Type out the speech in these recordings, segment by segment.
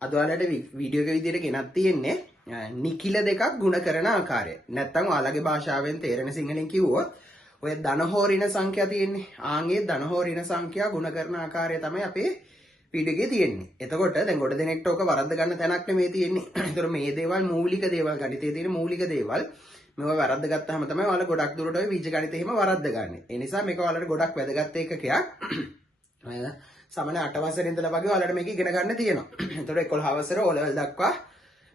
අද ඔයාලට වීඩියෝ එක විදිහට ගෙනත් තියෙන්නේ නිකිල දෙකක් ගුණ කරන ආකාරය. නැත්තම් ඔයාලගේ භාෂාවෙන් තේරෙන සිංහලෙන් කිව්වොත් ඔය ධන හෝ ඍණ සංඛ්‍යා තියෙන්නේ. ආන්ගේ ධන හෝ ඍණ සංඛ්‍යා ගුණ කරන ආකාරය තමයි අපේ වීඩියෝ එකේ තියෙන්නේ. එතකොට දැන් ගොඩ දෙනෙක්ට ඕක වරද්ද ගන්න තැනක් නෙමෙයි තියෙන්නේ. ඒතර මේ දේවල් මූලික දේවල් ගණිතයේ තියෙන මූලික දේවල් මේවා වරද්ද ගත්තාම තමයි ඔයාලා ගොඩක් දුරට ඔය බීජ ගණිතය එහෙම වරද්ද ගන්න. ඒ නිසා මේක ඔයාලට ගොඩක් වැදගත් එකකයක්. සාමාන්‍ය 8 වසරේ ඉඳලා වගේ ඔයාලට මේක ඉගෙන ගන්න තියෙනවා. එතකොට 11 වසර O level දක්වා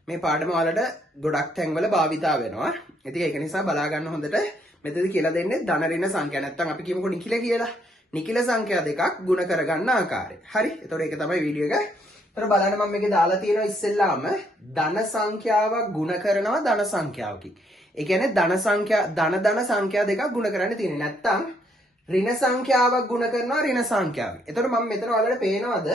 මේ පාඩම ඔයාලට ගොඩක් තැන්වල භාවිතා වෙනවා. ඉතින් ඒක නිසා බලා ගන්න හොඳට මෙතනදී කියලා දෙන්නේ ධන ඍණ සංඛ්‍යා. නැත්තම් අපි කියමුකෝ නිකිල කියලා. නිකිල සංඛ්‍යා දෙකක් ගුණ කරගන්න ආකාරය. හරි. එතකොට ඒක තමයි වීඩියෝ එක. එතකොට බලන්න මම මේකේ දාලා තියෙනවා ඉස්සෙල්ලාම ධන සංඛ්‍යාවක් ගුණ කරනවා ධන සංඛ්‍යාවකින්. ඒ කියන්නේ ධන සංඛ්‍යා දෙකක් ගුණ කරන්න තියෙන්නේ. නැත්තම් ඍණ සංඛ්‍යාවක් ගුණ කරනවා ඍණ සංඛ්‍යාවකින්. එතකොට මම මෙතන ඔයාලට පේනවද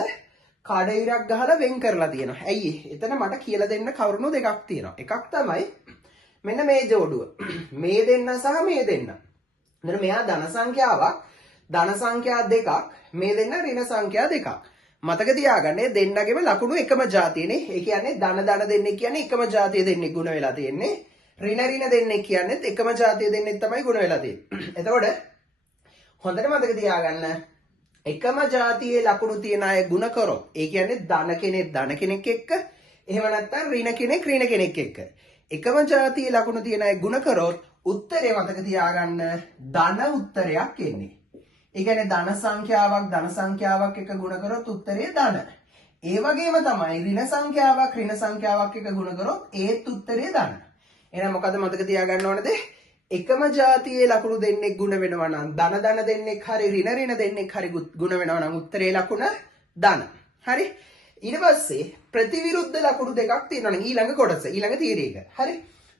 කඩිරක් ගහලා වෙන් කරලා තියෙනවා. ඇයි එතන මට කියලා දෙන්න කරුණු දෙකක් තියෙනවා. එකක් තමයි මෙන්න මේ ජෝඩුව. මේ දෙන්න සහ මේ දෙන්න. එතන මෙයා ධන සංඛ්‍යාවක්, ධන සංඛ්‍යා දෙකක්, මේ දෙන්න ඍණ සංඛ්‍යා දෙකක්. මතක තියාගන්න දෙන්නගෙම ලකුණු එකම જાතියනේ. ඒ කියන්නේ ධන දෙන්නේ කියන්නේ එකම જાතිය දෙන්නේ ගුණ වෙලා තියෙන්නේ. ඍණ දෙන්නේ කියන්නේ එකම જાතිය දෙන්නේ තමයි ගුණ වෙලා තියෙන්නේ. එතකොට හොඳට මතක තියාගන්න එකම જાතියේ ලකුණු තියන අය ගුණ කරොත් ඒ කියන්නේ ධන කෙනෙක් එක්ක එහෙම නැත්නම් ඍණ කෙනෙක් එක්ක එකම જાතියේ ලකුණු තියන අය ගුණ කරොත් උත්තරේ මතක තියාගන්න ධන උත්තරයක් එන්නේ. ඒ කියන්නේ ධන සංඛ්‍යාවක් එක්ක ගුණ කරොත් උත්තරේ ධන. ඒ වගේම තමයි ඍණ සංඛ්‍යාවක් එක්ක ගුණ කරොත් ඒත් උත්තරේ ධන. එහෙනම් මොකද මතක තියාගන්න ඕනද? එකම જાතියේ ලකුණු දෙන්නෙක් ගුණ වෙනවා නම් ධන දෙන්නෙක් හරි ඍණ දෙන්නෙක් හරි ගුණ වෙනවා නම් උත්තරේ ලකුණ ධන. හරි. ඊට පස්සේ ප්‍රතිවිරුද්ධ ලකුණු දෙකක් තියෙනවා නම් ඊළඟ කොටස ඊළඟ තීරය එක. හරි.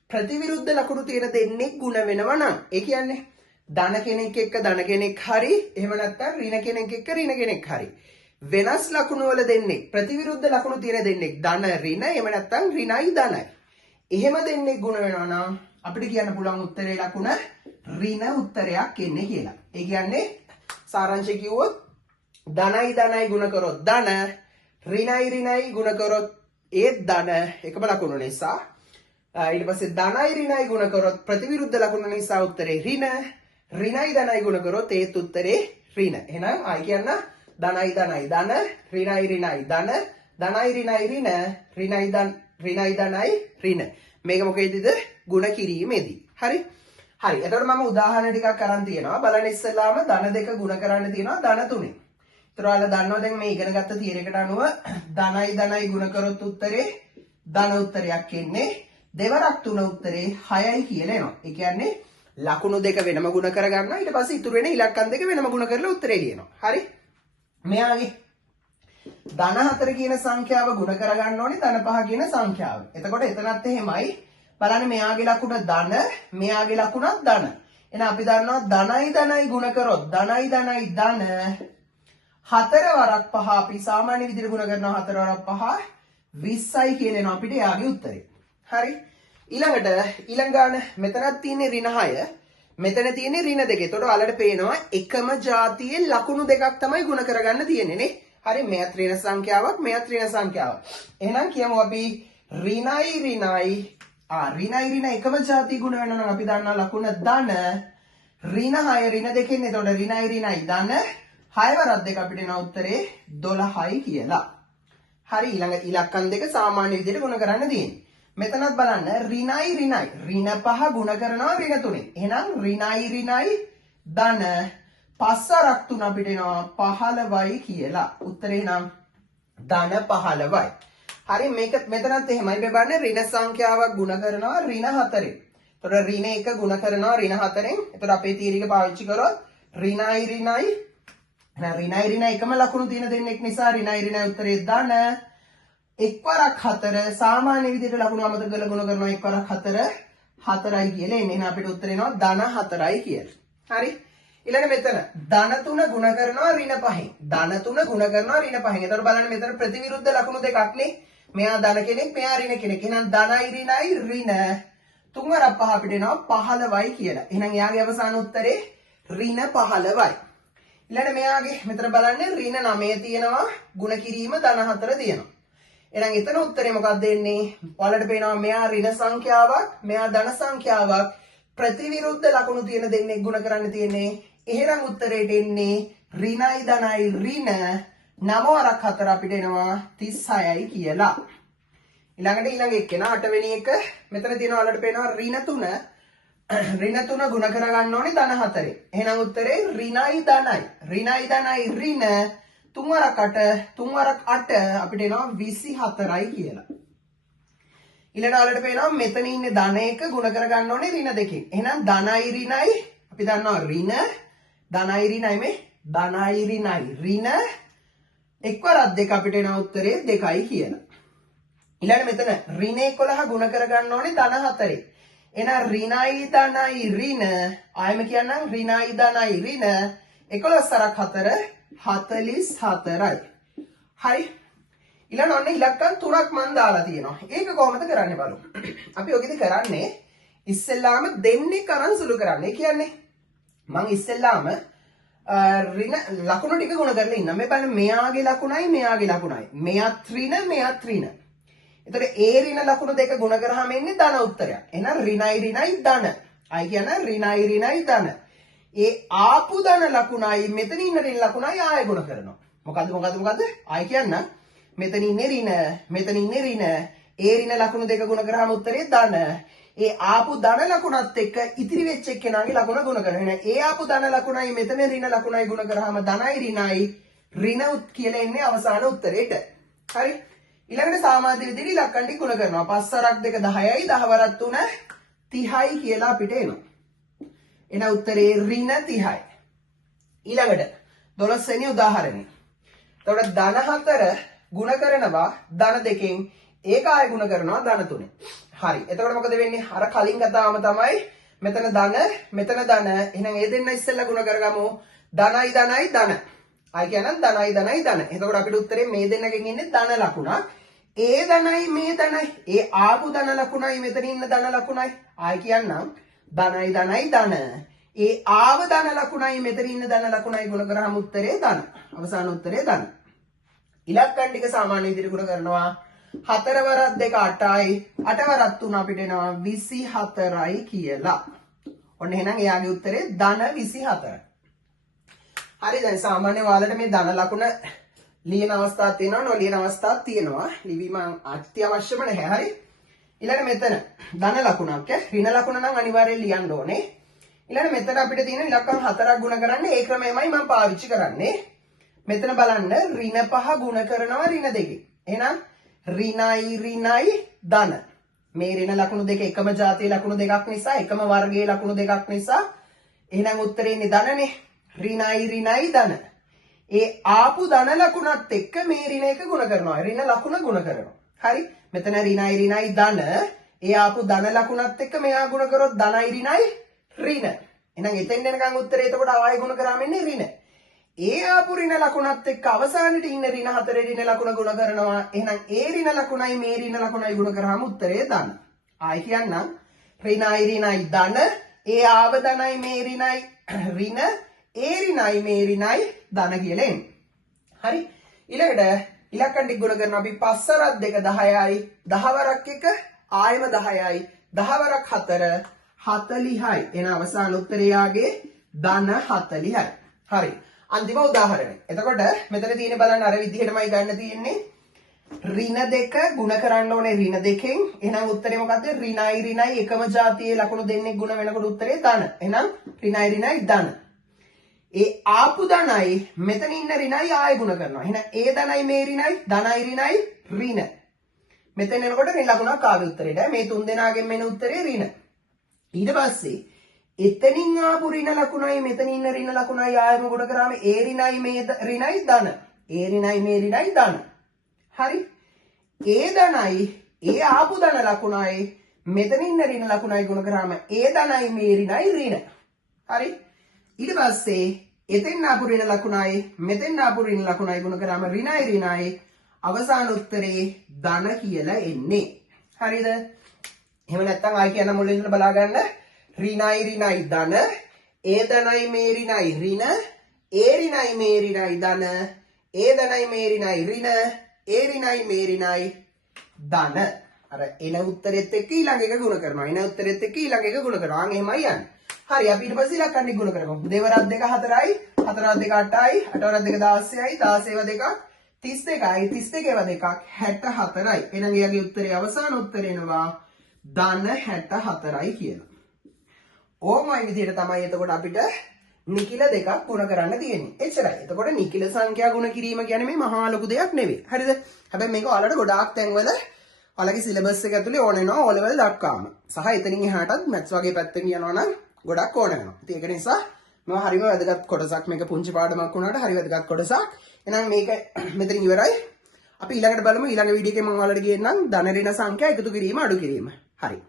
ප්‍රතිවිරුද්ධ ලකුණු තියෙන දෙන්නෙක් ගුණ වෙනවා නම් ඒ කියන්නේ ධන කෙනෙක් එක්ක ධන කෙනෙක් හරි එහෙම නැත්නම් ඍණ කෙනෙක් එක්ක ඍණ කෙනෙක් හරි වෙනස් ලකුණු වල දෙන්නෙක් ප්‍රතිවිරුද්ධ ලකුණු තියෙන දෙන්නෙක් ධන ඍණ එහෙම නැත්නම් ඍණයි ධනයි. එහෙම දෙන්නෙක් ගුණ වෙනවා නම් අපිට කියන්න පුළුවන් උත්තරේ ලකුණ ඍණ උත්තරයක් එන්නේ කියලා. ඒ කියන්නේ සාරාංශය කිව්වොත් ධනයි ගුණ කරොත් ධන ඍණයි ගුණ කරොත් ඒ ධන එකම ලකුණ නිසා ඊට පස්සේ ධනයි ඍණයි ගුණ කරොත් ප්‍රතිවිරුද්ධ ලකුණ නිසා උත්තරේ ඍණයි ධනයි ගුණ කරොත් ඒත් උත්තරේ ඍණ. එහෙනම් ආයි කියන්න ධනයි ධන ඍණයි ධන ධනයි ඍණයි ධනයි ඍණ. මේක මොකේදද? ගුණ කිරීමේදී. හරි. එතකොට මම උදාහරණ ටිකක් අරන් තියෙනවා. බලන්න ඉස්සෙල්ලාම ධන දෙක ගුණ කරන්න තියෙනවා ධන තුනේ. ඒතර ඔයාලා දන්නවා දැන් මේ ඉගෙන ගත්ත තියරයකට අනුව ධනයි ගුණ කරොත් උත්තරේ ධන උත්තරයක් එන්නේ. දෙවරක් තුන උත්තරේ 6යි කියලා එනවා. ඒ කියන්නේ ලකුණු දෙක වෙනම ගුණ කරගන්නවා. ඊට පස්සේ ඉතුරු වෙන ඉලක්කම් දෙක වෙනම ගුණ කරලා උත්තරේ ලියනවා. හරි. මෙයාගේ ධන 4 කියන සංඛ්‍යාව ගුණ කරගන්න ඕනේ ධන 5 කියන සංඛ්‍යාව. එතකොට එතනත් එහෙමයි. බලන්න මෙයාගේ ලකුණ ධන, මෙයාගේ ලකුණත් ධන. එහෙනම් අපි දන්නවා ධනයි ගුණ කරොත් ධන 4 වරක් 5 අපි සාමාන්‍ය විදිහට ගුණ කරනවා 4 වරක් 5 20යි කියන එනවා අපිට යාගේ උත්තරේ. හරි. ඊළඟ ගාන මෙතනත් තියෙන්නේ ඍණ 6. මෙතන තියෙන්නේ ඍණ 2. එතකොට ඔයාලට පේනවා එකම જાතියේ ලකුණු දෙකක් තමයි ගුණ කරගන්න තියෙන්නේ නේ. හරි. මෙයත් ඍණ සංඛ්‍යාවක් මෙයත් ර්ණ සංඛ්‍යාවක්. එහෙනම් කියමු අපි ඍණයි එකම જાතිය ගුණ වෙනවා නම් අපි දන්නවා ලකුණ ධන ඍණ 6 ඍණ දෙකෙන් එතකොට ඍණයි ධන 6 වරක් දෙක අපිට එන උත්තරේ 12යි කියලා. හරි. ඊළඟ ඉලක්කම් දෙක සාමාන්‍ය විදිහට ගුණ කරන්න තියෙන්නේ. මෙතනත් බලන්න ඍණ 5 ගුණ කරනවා ඍණ 3. එහෙනම් ඍණයි ධන 5 වරක් 3 අපිට එනවා 15යි කියලා. උත්තරේ නම් ධන 15යි. හරි. මේක මෙතනත් එහෙමයි. මේ බලන්න ඍණ සංඛ්‍යාවක් ගුණ කරනවා ඍණ 4. එතකොට ඍණ 1 ගුණ කරනවා ඍණ 4ෙන්. එතකොට අපේ තීරික පාවිච්චි කරොත් ඍණයි එකම ලකුණු තියෙන දෙන්නෙක් නිසා ඍණයි උත්තරේ ධන. එක්වරක් 4 සාමාන්‍ය විදිහට ලකුණු අමතක කරලා ගුණ කරනවා එක්වරක් 4 4යි කියලා එන්නේ. එහෙනම් අපිට උත්තරේ එනවා ධන 4යි කියලා. හරි. ඊළඟ මෙතන ධන 3 ගුණ කරනවා ඍණ 5ෙන්. ධන 3 ගුණ කරනවා ඍණ 5ෙන්. එතකොට බලන්න මෙතන ප්‍රතිවිරුද්ධ ලකුණු දෙකක් නේ. මෙයා ධන කෙනෙක් මෙයා ඍණ කෙනෙක්. එහෙනම් ධනයි ඍණ 3 වරක් 5 අපිට එනවා 15යි කියලා. එහෙනම් එයාගේ අවසාන උත්තරේ ඍණ 15යි. ඊළඟ මෙයාගේ මෙතන බලන්න ඍණ 9 තියෙනවා ගුණ කිරීම ධන 4 තියෙනවා. එහෙනම් එතන උත්තරේ මොකක්ද එන්නේ? ඔයාලට පේනවා මෙයා ඍණ සංඛ්‍යාවක්, මෙයා ධන සංඛ්‍යාවක්. ප්‍රතිවිරුද්ධ ලකුණු තියෙන දෙන්නේ ගුණ කරන්න තියෙන්නේ. එහෙනම් උත්තරේට එන්නේ ඍණයි ධනයි ඍණ 9 වරක් 4 අපිට එනවා 36යි කියලා. ඊළඟ එක්කෙනා 8 වෙනි එක මෙතන තියෙනවා ඔයාලට පේනවා ඍණ 3. ඍණ 3 ගුණ කර ගන්න ඕනේ ධන 4. එහෙනම් උත්තරේ ඍණයි ධනයි. ඍණයි ධනයි ඍණ 3 වරක් 8 3 වරක් 8 අපිට එනවා 24යි කියලා. ඊළඟ ඔයාලට පේනවා මෙතන ඉන්නේ ධන 1 ගුණ කර ගන්න ඕනේ ඍණ 2කින්. එහෙනම් ධනයි ඍණයි අපි දන්නවා ඍණ ධනයි ඍණයි මේ ධනයි ඍණයි ඍණ එක්වරක් 2 අපිට එන උත්තරේ 2යි කියලා. ඊළඟ මෙතන ඍණ 11 ගුණ කර ගන්න ඕනේ ධන 4. එහෙනම් ඍණයි ධනයි ඍණ ආයෙම කියන්නම් ඍණයි ධනයි ඍණ 11 සරක් 4 44යි. හරි. ඊළඟ ඔන්න ඉලක්කම් තුනක් මම දාලා තියෙනවා. ඒක කොහොමද කරන්නේ බලමු. අපි ඔකෙදි කරන්නේ ඉස්සෙල්ලාම දෙන්නේ කරන් සුළු කරන්නේ. කියන්නේ මම ඉස්සෙල්ලාම ඍණ ලකුණු ටික ගුණ කරලා ඉන්නම්. මේ බලන්න මෙයාගේ ලකුණයි මෙයාගේ ලකුණයි. මෙයත් ඍණ මෙයත් ඍණ. එතකොට ඒ ඍණ ලකුණු දෙක ගුණ කරාම එන්නේ ධන උත්තරයක්. එහෙනම් ඍණයි ඍණයි ධන. අය කියන ඍණයි ඍණයි ධන. ඒ ආපු ධන ලකුණයි මෙතන ඉන්න ඍණ ලකුණයි ආය ගුණ කරනවා. මොකද්ද? ආය කියන්න මෙතන ඉන්නේ ඍණ මෙතන ඉන්නේ ඍණ. ඒ ඍණ ලකුණු දෙක ගුණ කරාම උත්තරේ ධන. ඒ ආපු ධන ලකුණත් එක්ක ඉතිරි වෙච්ච එක්කෙනාගේ ලකුණ ගුණ කරනවා. ඒ ආපු ධන ලකුණයි මෙතන ඍණ ලකුණයි ගුණ කරාම ධනයි ඍණයි ඍණ කියලා එන්නේ අවසාන උත්තරේට. හරි. ඊළඟට සාමාන්‍ය විදිහට ඉලක්කම් ටික ගුණ කරනවා. 5 වරක් 2 10යි 10 වරක් 3 30යි කියලා අපිට එනවා. එන උත්තරේ ඍණ 30යි. ඊළඟට 12 වෙනි උදාහරණය. එතකොට ධන 4 ගුණ කරනවා ධන 2කින් ඒක ආය ගුණ කරනවා ධන 3. හරි. එතකොට මොකද වෙන්නේ? අර කලින් කතාවම තමයි මෙතන ධන මෙතන ධන. එහෙනම් ඒ දෙන්න ඉස්සෙල්ලා ගුණ කරගමු. ධනයි ධනයි ධන. ආයි කියනනම් ධනයි ධනයි ධන. එතකොට අපිට උත්තරේ මේ දෙන්නගෙන් ඉන්නේ ධන ලකුණක්. ඒ ධනයි මේ ධනයි. ඒ ආපු ධන ලකුණයි මෙතන ඉන්න ධන ලකුණයි. ආයි කියන්නම් ධනයි ධනයි ධන. ඒ ආව ධන ලකුණයි මෙතන ඉන්න ධන ලකුණයි ගුණ කරාම උත්තරේ ධන. අවසාන උත්තරේ ධන. ඉලක්කම් ටික සාමාන්‍ය විදිහට ගුණ කරනවා. 4 වරක් 2 8යි 8 වරක් 3 අපිට එනවා 24යි කියලා. ඔන්න එහෙනම් එයාගේ උත්තරේ ධන 24යි. හරි දැන් සාමාන්‍ය ඔයාලට මේ ධන ලකුණ ලියන අවස්ථාවක් තියෙනවා නොලියන අවස්ථාවක් තියෙනවා. ලිවීම අත්‍යවශ්‍යම නැහැ. හරි. ඊළඟ මෙතන ධන ලකුණක් ඍණ ලකුණ නම් අනිවාර්යයෙන් ලියන්න ඕනේ. ඊළඟ මෙතන අපිට තියෙන ඉලක්කම් 4ක් ගුණ කරන්නේ ඒ ක්‍රමයමයි මම පාවිච්චි කරන්නේ. මෙතන බලන්න ඍණ 5 ගුණ කරනවා ඍණ 2කින්. එහෙනම් ඍණයි ඍණයි ධන. මේ ඍණ ලකුණු දෙක එකම ජාතියේ ලකුණු දෙකක් නිසා එකම වර්ගයේ ලකුණු දෙකක් නිසා එහෙනම් උත්තරේ ඉන්නේ ධනනේ. ඍණයි ඍණයි ධන. ඒ ආපු ධන ලකුණත් එක්ක මේ ඍණ එක ගුණ කරනවා. ඍණ ලකුණ ගුණ කරනවා. හරි. මෙතන ඍණයි ඍණයි ධන. ඒ ආපු ධන ලකුණත් එක්ක මෙයා ගුණ කරොත් ධනයි ඍණයි ඍණ. එහෙනම් එතෙන් එනකන් උත්තරේ එතකොට ආයෙ ගුණ කරාම එන්නේ ඍණ. ඒ ආපු ඍණ ලකුණත් එක්ක අවසානෙට ඉන්න ඍණ 4 ඍණ ලකුණ ගුණ කරනවා. එහෙනම් ඒ ඍණ ලකුණයි මේ ඍණ ලකුණයි ගුණ කරාම උත්තරේ ධන. ආයි කියන්නම් ඍණයි ඍණයි ධන. ඒ ආව ධනයි මේ ඍණයි ඍණ. ඒ ඍණයි මේ ඍණයි ධන කියලා එන්නේ. හරි. ඊළඟට ඉලක්කම් ටික ගුණ කරනවා අපි 5 වරක් 2 10යි 10 වරක් 1 ආයෙම 10යි 10 වරක් 4 40යි. එන අවසාන උත්තරේ යාගේ ධන 40යි. හරි. අන්තිම උදාහරණය. එතකොට මෙතන තියෙන බලන්න අර විදිහටමයි ගන්න තියෙන්නේ. ඍණ 2 ගුණ කරන්න ඕනේ ඍණ 2කින්. එහෙනම් උත්තරේ මොකද්ද? ඍණයි ඍණයි එකම ජාතියේ ලකුණු දෙන්නේ ගුණ වෙනකොට උත්තරේ ධන. එහෙනම් ඍණයි ඍණයි ධන. ඒ ආපු ධනයි මෙතන ඉන්න ඍණයි ආයෙ ගුණ කරනවා. එහෙනම් ඒ ධනයි මේ ඍණයි ධනයි ඍණයි ඍණ. මෙතන එනකොට ඍණ ලකුණක් ආවේ උත්තරේට. මේ තුන් දෙනාගෙන් මෙන්න උත්තරේ ඍණ. ඊට පස්සේ එතනින් ආපු ඍණ ලකුණයි මෙතන ඉන්න ඍණ ලකුණයි ආයම ගුණ කරාම ඒ ඍණයි මේ ඍණයි ධන. ඒ ඍණයි මේ ඍණයි ධන. හරි. ඒ ධනයි ඒ ආපු ධන ලකුණයි මෙතන ඉන්න ඍණ ලකුණයි ගුණ කරාම ඒ ධනයි මේ ඍණයි ඍණ. හරි. ඊට පස්සේ එතෙන් ආපු ඍණ ලකුණයි මෙතෙන් ආපු ඍණ ලකුණයි ගුණ කරාම ඍණයි ඍණයි අවසාන උත්තරේ ධන කියලා එන්නේ. හරිද? එහෙම නැත්නම් ආයි කියන මුලින් ඉඳලා බලා ගන්න. ඍණයි ඍණයි ධන. ඒ ධනයි මේ ඍණයි ඍණ. ඒ ඍණයි මේ ඍණයි ධන. ඒ ධනයි මේ ඍණයි ඍණ. ඒ ඍණයි මේ ඍණයි ධන අර එන උත්තරෙත් එක්ක ඊළඟ එක ගුණ කරනවා. එන උත්තරෙත් එක්ක ඊළඟ එක ගුණ කරනවා. අන් එහෙමයි යන්නේ. හරි අපි ඊට පස්සේ ඉලක්කන්නේ ගුණ කරමු. 2 වරක් 2 4යි, 4 වරක් 2 8යි, 8 වරක් 2 16යි, 16 2 32යි, 32 2 64යි. එහෙනම් එයාගේ උත්තරේ අවසාන උත්තරේ එනවා ධන 64යි කියලා. ඕමයි විදිහට තමයි එතකොට අපිට නිකිල දෙකක් ගුණ කරන්න තියෙන්නේ. එච්චරයි. එතකොට නිකිල සංඛ්‍යා ගුණ කිරීම කියන්නේ මේ මහා ලොකු දෙයක් නෙවෙයි. හරිද? හැබැයි මේක ඔයාලට ගොඩාක් තැන්වල ඔයාලගේ සිලබස් එක ඇතුලේ ඕන වෙනවා O level දක්වාම. සහ එතනින් එහාටත් මැත්ස් වගේ පැත්තෙන් යනවා නම් ගොඩක් ඕන වෙනවා. ඉතින් ඒක නිසා මම හරිම වැදගත් කොටසක් මේක පුංචි පාඩමක් වුණාට හරි වැදගත් කොටසක්. එහෙනම් මේක මෙතනින් ඉවරයි. අපි ඊළඟට බලමු ඊළඟ වීඩියෝ එකේ මම ඔයාලට කියන්නම් ධන ඍණ සංඛ්‍යා එකතු කිරීම අඩු කිරීම. හරි.